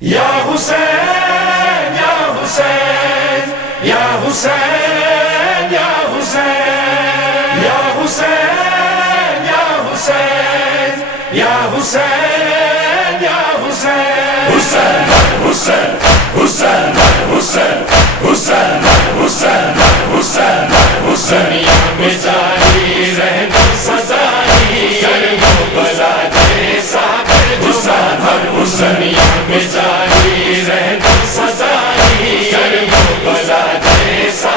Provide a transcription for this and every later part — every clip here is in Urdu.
یا حسین یا حسین یا حسین یا حسین یا حسین یا حسین یا حسین یا حسین حسین حسین حسین حسین حسین حسین حسین حسین میں جاری رہنا سزائی کربو بلا جیسا حسین حسین میں جاری رہنا سزائی کربو بلا جیسا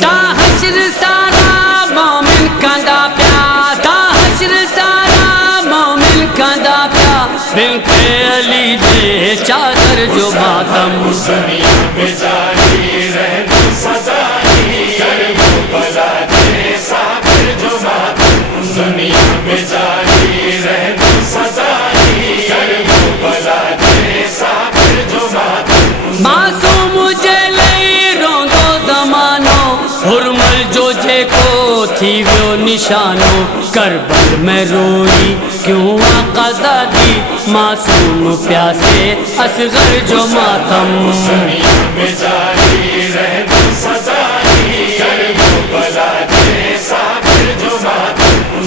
تا حشر سارا مومن کاندا پیا، تا حشر سارا مومن کاندا پیا، بنت علی دے چادر جو ماتم حسین میں جاری رہنا سزائی کربو بلا جیسا دنیا میں جاری رہنا سزائی کربو بلا جیسا معصوم مجھے لئی روندو زمانو، حرمل جو جے کو تھی ویو نشانو، کربل میں روئی کیوں قضا دی، معصوم پیاسے اصغر جو ماتم دنیا میں جاری رہنا سزائی کربو بلا جیسا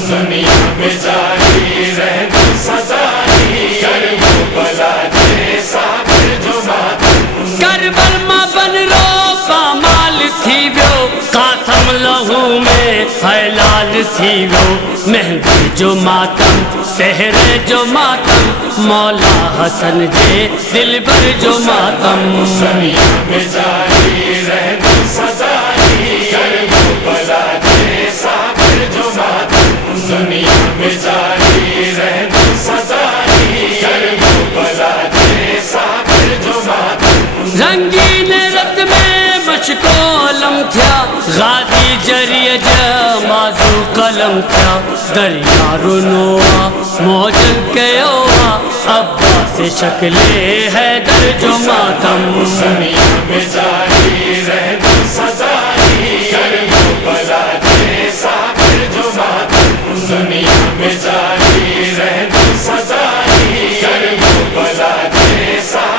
دنیا میں جاری رہنا سزائی کربو بلا جیسا کربل ما بن رو پامال تھی ویو، قاسم لہو میں حلال تھی ویو، مہندی جو ماتم سحر جو ماتم، مولا حسن جے دل بر جو ماتم دنیا میں جاری رہنا سزائی کربو بلا جیسا دنیا میں جاری رہنا سزائی کربو بلا جیسا رنگین رت میں مشکو علم تھیا، غازی جری جمازو قلم تھیا، دریا رنوا موجن کیوا، عباس شکل حیدر جو ماتم دنیا میں جاری رہنا سزائی کربو بلا جیسا دنیا میں جاری رہنا سزائی کربو بلا جیسا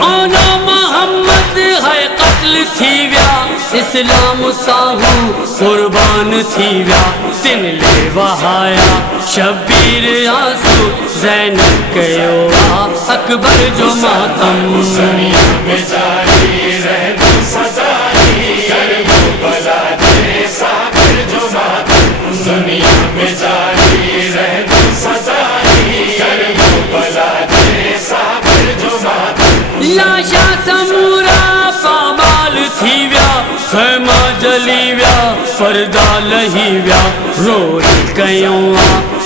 اونا محمد ہے قتل تھی ویا، اسلام ساہو قربان تھی ویا، تن لے وہایا شبیر آنسو، زینب کیو اکبر جو ماتم دنیا میں جاری رہنا سزائی کربو بلا جیسا دنیا میں جاری رہنا سزائی کربو بلا جیسا لاشا سمورا پامال تھی ویا، خیمہ جلی ویا پردہ لہی ویا، روئی کیوں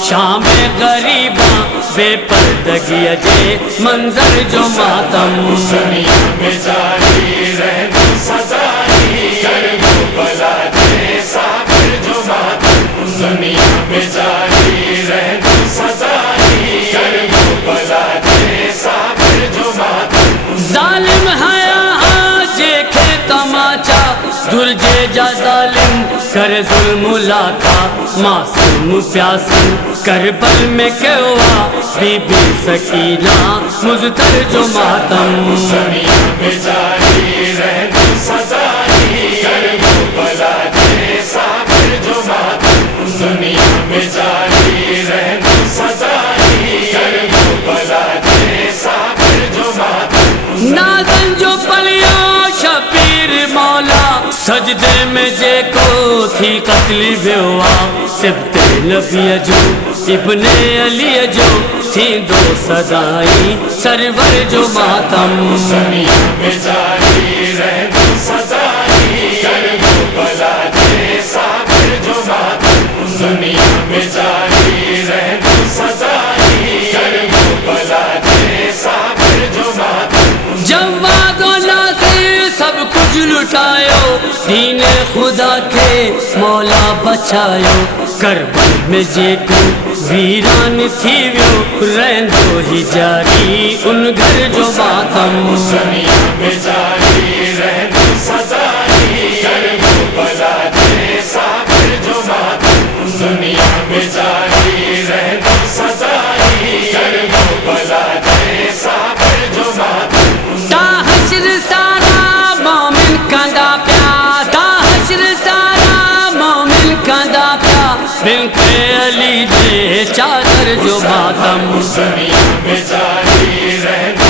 شام غریباں بے پردگی اجے منظر جو ماتم دنیا میں جاری رہنا سزائی کربو بلا جیسا دنیا میں جاری رہنا سزائی کربو بلا جیسا ظالم حیا جے کے تماچا، درجے جا ظالم کر ظلم لاتا، معصوم پیاسن کربل میں کیوا، بی بی سکینہ مزتر جو ماتم دنیا میں جاری رہنا سزائی کربو بلا جیسا دنیا میں جاری رہنا سزائی کربو بلا جیسا نازن جو پلیو شبیر مولا، سجدے میں جے کو تھی قتل بیوا، سبت نبی جو ابن علی جو تھی دو صدائی سرور جو ماتم دنیا میں جاری رہنا سزائی کربو بلا جیسا دنیا میں جاری رہنا سزائی کربو بلا جیسا جواد و ناصر سب کچھ لٹایو، دین خدا کے مولا بچایو، کربل میں جے کو ویران تھی ویو، رہندو ہی جاری ان گھر جو ماتم دنیا میں جاری رہنا سزائی کربو بلا جیسا دنیا میں جاری رہنا سزائی کربو بلا کندا پیا بنت علی دے چادر جو ماتم دنیا میں جاری رہنا